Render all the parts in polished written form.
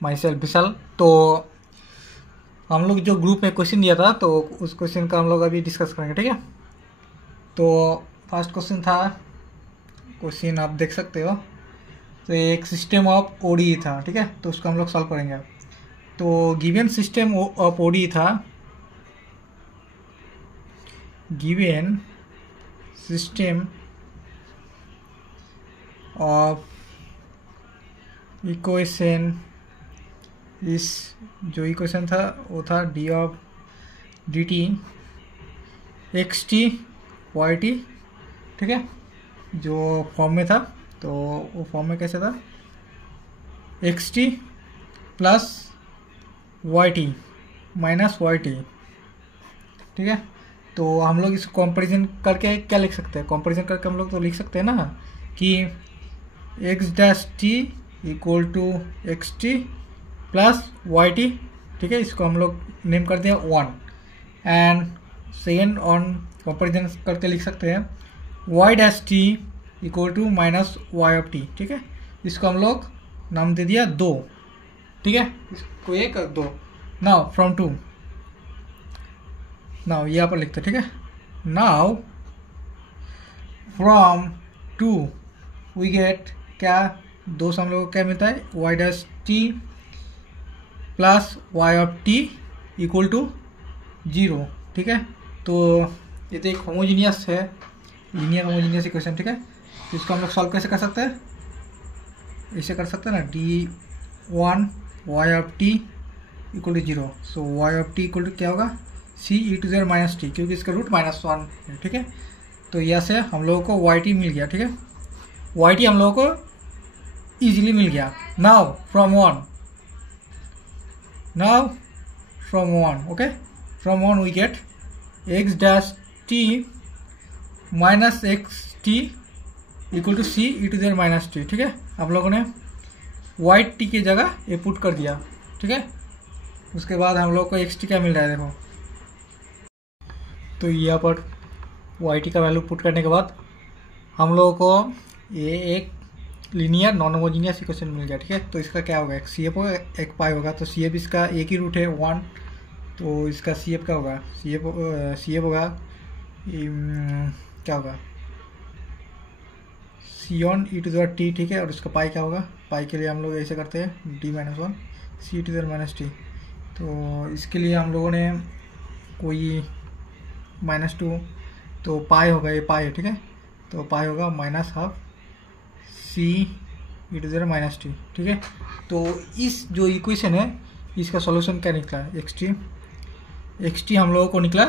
My self विशाल। तो हम लोग जो ग्रुप में क्वेश्चन दिया था तो उस क्वेश्चन का हम लोग अभी डिस्कस करेंगे, ठीक है। तो फर्स्ट क्वेश्चन था, क्वेश्चन आप देख सकते हो, तो एक सिस्टम ऑफ ओडी था, ठीक है। तो उसको हम लोग सॉल्व करेंगे। तो गिवन सिस्टम ऑफ ओडी था, गिवन सिस्टम ऑफ इक्वेशन, इस जो इक्वेशन था वो था d of d t x t y t, ठीक है, जो फॉर्म में था। तो वो फॉर्म में कैसे था, x t plus y t minus y t, ठीक है। तो हम लोग इसको कंपैरिजन करके क्या लिख सकते हैं, कंपैरिजन करके हम लोग तो लिख सकते हैं ना कि x dash t equal to x t plus y t, ठीक है। इसको हम लोग नेम कर दिया 1 एंड सेकेंड ऑन कंपैरिजन करके लिख सकते हैं y dash t equal to minus y of t, ठीक है। इसको हम लोग नाम दे दिया 2, ठीक है, इसको 1 और 2। नाउ फ्रॉम 2, नाउ यहाँ पर लिखते, ठीक है। नाउ फ्रॉम 2 वी गेट क्या, 2 से हम लोग को क्या मिलता है, y dash t plus y of t equal to 0, ठीक है। तो ये तो एक होमोजीनियस है, लीनियर होमोजीनियस इक्वेशन, ठीक है। तो इसको हम लोग सॉल्व कैसे कर सकते हैं, ऐसे कर सकते हैं ना, d1 y of t equal to 0। So y of t equal to क्या होगा, c E to z minus t, क्योंकि इसका रूट -1 है, ठीक है। तो यहाँ से हम लोगों को वाई टी मिल गया, ठीक है। वाई टी हम लोगों को ईजिली मिल गया। Now from 1, now from 1, okay, from 1 we get x dash t minus x t equal to c E to z minus T, ठीक है। आप लोगों ने वाई टी की जगह ये पुट कर दिया, ठीक है। उसके बाद हम लोग को एक्स टी क्या मिल रहा है, देखो। तो यहाँ पर वाई टी का वैल्यू पुट करने के बाद हम लोगों को ये एक लीनियर नॉन होमोजीनियस इक्वेशन मिल गया, ठीक है। तो इसका क्या होगा, एक सी एफ होगा एक पाई होगा। तो सी एफ इसका एक ही रूट है 1, तो इसका सी एफ क्या होगा, सी एफ होगा क्या होगा, C on E to the T, ठीक है। और इसका पाई क्या होगा, पाई के लिए हम लोग ऐसे करते हैं d-1 c to the minus t. तो इसके लिए हम लोगों ने कोई -2, तो पाई होगा, ये पाई है, ठीक है। तो पाई होगा -12 C E to the minus T, ठीक है। तो इस जो इक्वेशन है इसका सॉल्यूशन क्या निकला, एक्स टी हम लोगों को निकला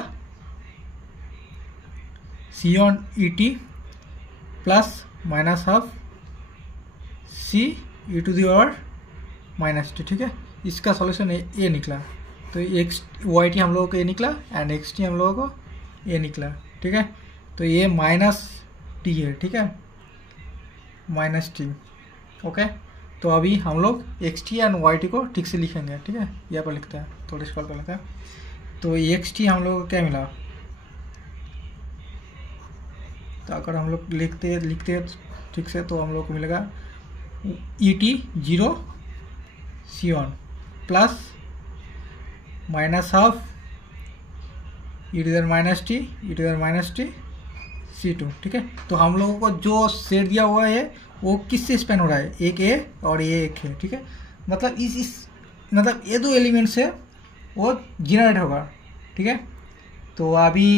C on E T plus -12 C E to the power minus T, ठीक है। इसका सॉल्यूशन ये निकला। तो एक्स वाई टी हम लोगों को ये निकला एंड एक्स टी हम लोगों को ये निकला, ठीक है। तो ये माइनस टी है, ठीक है, माइनस टी, ओके। तो अभी हम लोग x t and y t को ठीक से लिखेंगे, ठीक है। यहाँ पर लिखते हैं, थोड़ा स्क्रॉल कर लेते हैं। तो एक्स टी हम लोगों को क्या मिला, तो अगर हम लोग लिखते ठीक से तो हम लोग को मिलेगा e t 0 c on plus -12 e to the minus t C2, ठीक है। तो हम लोगों को जो सेट दिया हुआ है वो किससे स्पेन हो रहा है, एक ए और ये एक है, ठीक है। मतलब मतलब ये 2 एलिमेंट से वो जनरेट होगा, ठीक है। तो अभी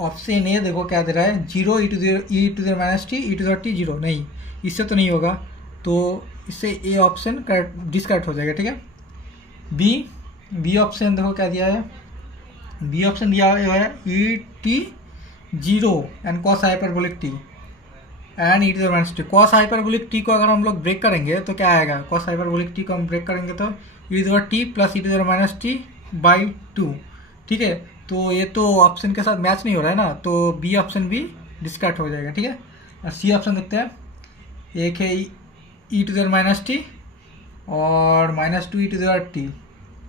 ऑप्शन ए देखो क्या दे रहा है, 0 E to the minus T E to the T 0, नहीं, इससे तो नहीं होगा। तो इससे ए ऑप्शन डिस्करेक्ट हो जाएगा, ठीक है। बी ऑप्शन देखो क्या दिया है, बी ऑप्शन दिया हुआ है e t 0 and cos hyperbolic t and E to the minus t. Cos hyperbolic t को अगर हम लोग ब्रेक करेंगे तो क्या आएगा, कॉस हाइपरबोलिक टी को हम ब्रेक करेंगे तो E to the T plus E to the minus T by 2, ठीक है। तो ये तो ऑप्शन के साथ मैच नहीं हो रहा है ना, तो बी ऑप्शन भी डिस्कार्ड हो जाएगा, ठीक है। और सी ऑप्शन देखते हैं, एक है E to the minus T और -2 ई टू द टी,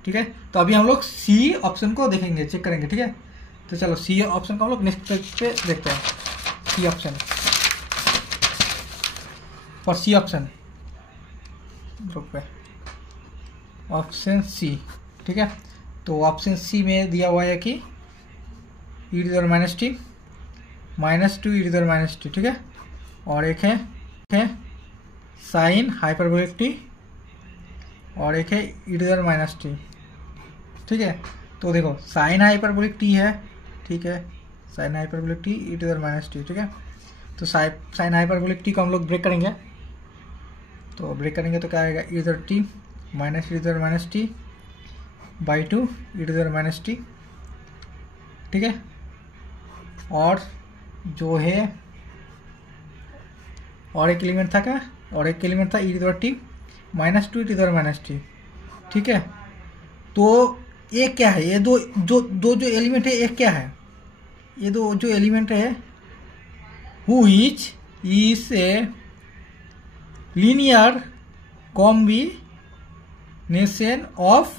ठीक है। तो अभी हम लोग सी ऑप्शन को देखेंगे, चेक करेंगे, ठीक है। तो चलो सी ऑप्शन को हम लोग नेक्स्ट पेज पे देखते हैं। C option, for c option group पे ऑप्शन सी, ठीक है। तो ऑप्शन सी में दिया हुआ है कि E to the minus T minus two E to the minus T, ठीक है। और एक है साइन हाइपरबोलिक टी और एक है E to the minus T, ठीक है। तो देखो साइन हाइपरबोलिक टी है, ठीक है, sine hyperbolic t E to the minus T, ठीक है। तो साइन हाइपरबोलिक टी को हम लोग ब्रेक करेंगे, तो ब्रेक करेंगे तो क्या आएगा, E to the T minus E to the minus T by two E to the minus T, ठीक है। और जो है और एक एलिमेंट था क्या, और एक एलिमेंट था E to the T minus two E to the minus T, ठीक है। तो ये क्या है, ये दो जो एलिमेंट है, ये क्या है, ये दो जो एलिमेंट है which is a linear combination of,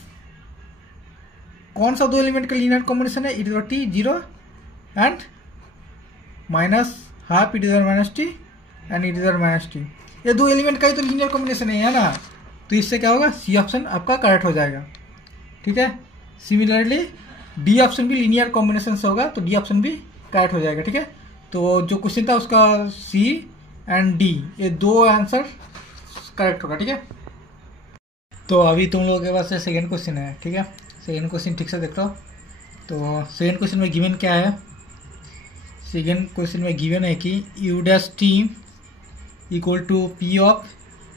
कौन सा दो एलिमेंट का लीनियर कॉम्बिनेशन है, E to the T 0 and minus half E to the minus T and E to the minus T. ये दो एलिमेंट का ही तो लीनियर कॉम्बिनेशन है ना। तो इससे क्या होगा, सी ऑप्शन आपका करेक्ट हो जाएगा, ठीक है। सिमिलरली डी ऑप्शन भी लीनियर कॉम्बिनेशन से होगा, तो डी ऑप्शन भी करेक्ट हो जाएगा, ठीक है। तो जो क्वेश्चन था उसका सी एंड डी, ये दो आंसर करेक्ट होगा, ठीक है। तो अभी तुम लोगों के पास सेकेंड क्वेश्चन है, ठीक है। सेकेंड क्वेश्चन ठीक से देख लो। तो सेकेंड क्वेश्चन में गिवन क्या है, सेकेंड क्वेश्चन में गिवन है कि u dash t equal to p of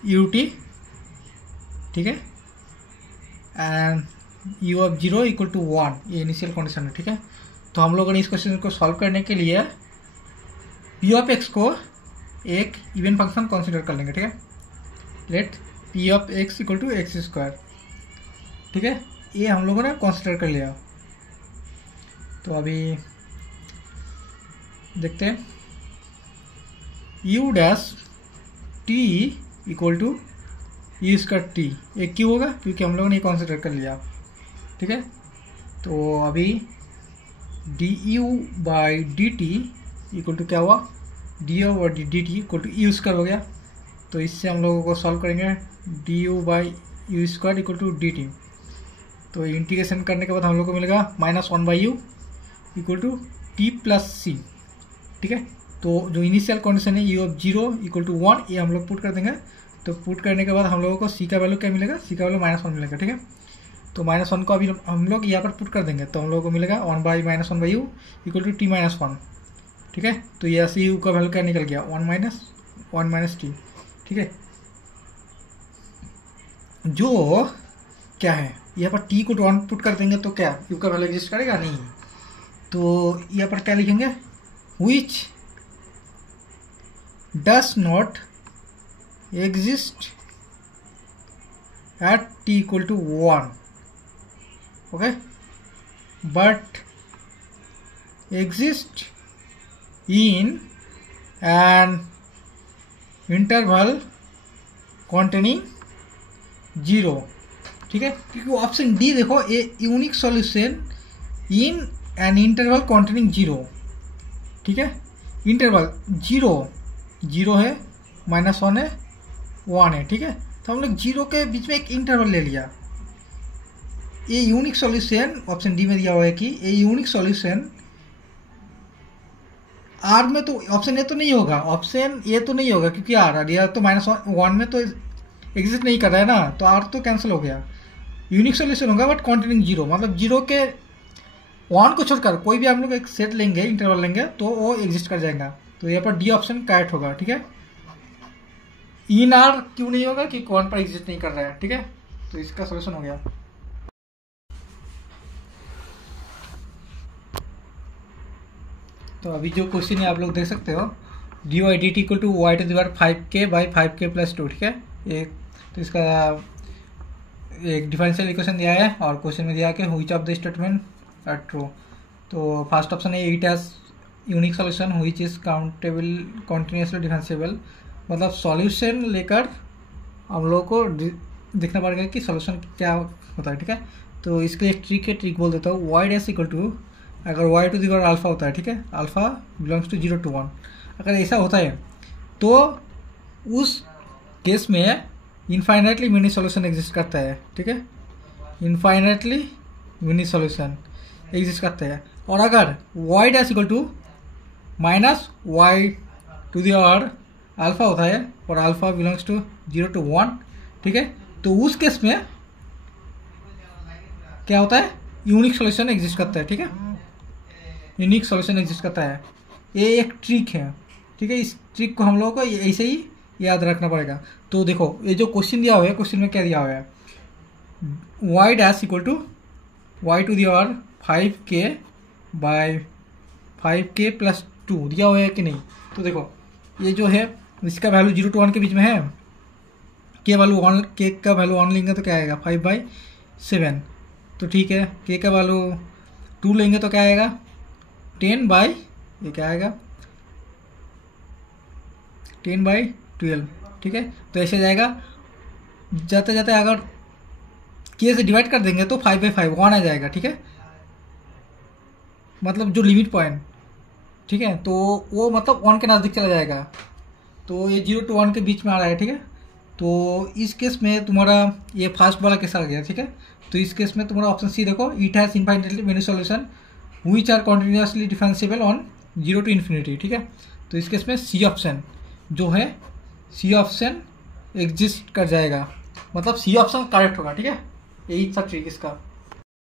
u t, ठीक है, and u of 0 equal to 1, ये इनिशियल कंडीशन है, ठीक है। तो हम लोगों ने इस क्वेश्चन को सॉल्व करने के लिए पी ऑफ एक्स को एक इवन फंक्शन कंसीडर कर लेंगे, ठीक है। Let p of x equal to x square, ठीक है, ये हम लोगों ने कंसीडर कर लिया। तो अभी देखते हैं, u dash t equal to you square t, ये क्यों होगा, क्योंकि हम लोगों ने कंसीडर कर लिया, ठीक है। तो अभी D U by D T equal to क्या हुआ, डी यू और D T equal to you square हो गया। तो इससे हम लोगों को सॉल्व करेंगे, D U by U square equal to D T. तो इंटीग्रेशन करने के बाद हम लोग को मिलेगा -1/u equal to T plus C, ठीक है। तो जो इनिशियल कंडीशन है यू ऑफ 0 इक्वल टू 1, ये हम लोग पुट कर देंगे। तो पुट करने के बाद हम लोगों को सी का वैल्यू क्या मिलेगा, सी का वैल्यू -1 मिलेगा, ठीक है। तो -1 को अभी हम लोग यहाँ पर पुट कर देंगे, तो हम लोगों को मिलेगा 1/-1/u इक्वल टू t - 1, ठीक है। तो ये ऐसे u का वैल्यू क्या निकल गया, 1 - t, ठीक है। जो क्या है, यहाँ पर t को 1 पुट कर देंगे तो क्या u का वैल्यू एग्जिस्ट करेगा, नहीं। तो यहाँ पर क्या लिखेंगे, which does not exist at t equal to 1, okay, but exist in an interval containing 0, ठीक है। क्योंकि ऑप्शन डी देखो, a unique solution in an interval containing 0, ठीक है। इंटरवल 0 है, -1 है, 1 है, ठीक है। तो हम लोग 0 के बीच में एक इंटरवल ले लिया। ये यूनिक सॉल्यूशन ऑप्शन डी में दिया हुआ है कि ये यूनिक सॉल्यूशन आर में, तो ऑप्शन ए तो नहीं होगा, ऑप्शन ए तो नहीं होगा, क्योंकि आर या तो -1 में तो एग्जिस्ट नहीं कर रहा है ना, तो आर तो कैंसिल हो गया। यूनिक सॉल्यूशन होगा बट कॉन्टेनिंग 0, मतलब 0 के 1 को छोड़कर कोई भी हम लोग एक सेट लेंगे, इंटरवल लेंगे, तो वो एग्जिस्ट कर जाएगा। तो यहाँ पर डी ऑप्शन करेक्ट होगा, ठीक है। इन आर क्यों नहीं होगा, कि कौन पर एग्जिस्ट नहीं कर रहा है, ठीक है। तो इसका सॉल्यूशन हो गया। तो अभी जो क्वेश्चन है आप लोग देख सकते हो, d y d T equal to y to the power 5k by 5k plus 2, ठीक है। एक तो इसका एक डिफरेंशियल इक्वेशन दिया है और क्वेश्चन में दिया है कि which of the statement are true. तो फर्स्ट ऑप्शन है it has unique solution which is countable continuously differentiable, मतलब सॉल्यूशन लेकर हम लोगों को देखना पड़ेगा कि सॉल्यूशन क्या होता है, ठीक है। तो इसके लिए ट्रिक बोल देता हूँ, वाई डैश इक्वल टू, अगर y to the power alpha होता है, ठीक है, अल्फा बिलोंग्स टू 0 to 1, अगर ऐसा होता है तो उस केस में इनफाइनाइटली मेनी सॉल्यूशन एग्जिस्ट करता है, ठीक है। इनफाइनाइटली मिनी सॉल्यूशन एग्जिस्ट करते हैं। और अगर y dash equal to minus y to the power alpha होता है और अल्फा बिलोंग्स टू 0 to 1, ठीक है, तो उस केस में क्या होता है, यूनिक सॉल्यूशन एग्जिस्ट करता है, ठीक है, यूनिक सॉल्यूशन एग्जिस्ट करता है। ये एक ट्रिक है, ठीक है, इस ट्रिक को हम लोगों को ऐसे ही याद रखना पड़ेगा। तो देखो ये जो क्वेश्चन दिया हुआ है, क्वेश्चन में क्या दिया हुआ है, y dash equal to y to the power 5k by 5k plus 2 दिया हुआ है कि नहीं। तो देखो ये जो है इसका वैल्यू 0 to 1 के बीच में है, के वैल्यू 1, के का वैल्यू 1 लेंगे तो क्या आएगा 5/7, तो ठीक है, के का वैल्यू 2 लेंगे तो क्या आएगा 10/, ये क्या आएगा 10/12, ठीक है। तो ऐसे जाएगा, जाते जाते अगर के से डिवाइड कर देंगे तो 5/5 1 आ जाएगा, ठीक है, मतलब जो लिमिट पॉइंट, ठीक है, तो वो मतलब 1 के नज़दीक चला जाएगा। तो ये 0 to 1 के बीच में आ रहा है, ठीक है। तो इस केस में तुम्हारा ये फर्स्ट वाला केस आ गया, ठीक है। तो इस केस में तुम्हारा ऑप्शन सी देखो, it has infinitely many solution which are continuously differentiable on 0 to infinity, ठीक है। तो इस केस में सी ऑप्शन जो है, सी ऑप्शन एग्जिस्ट कर जाएगा, मतलब सी ऑप्शन करेक्ट होगा, ठीक है। यही था ट्रिक इसका।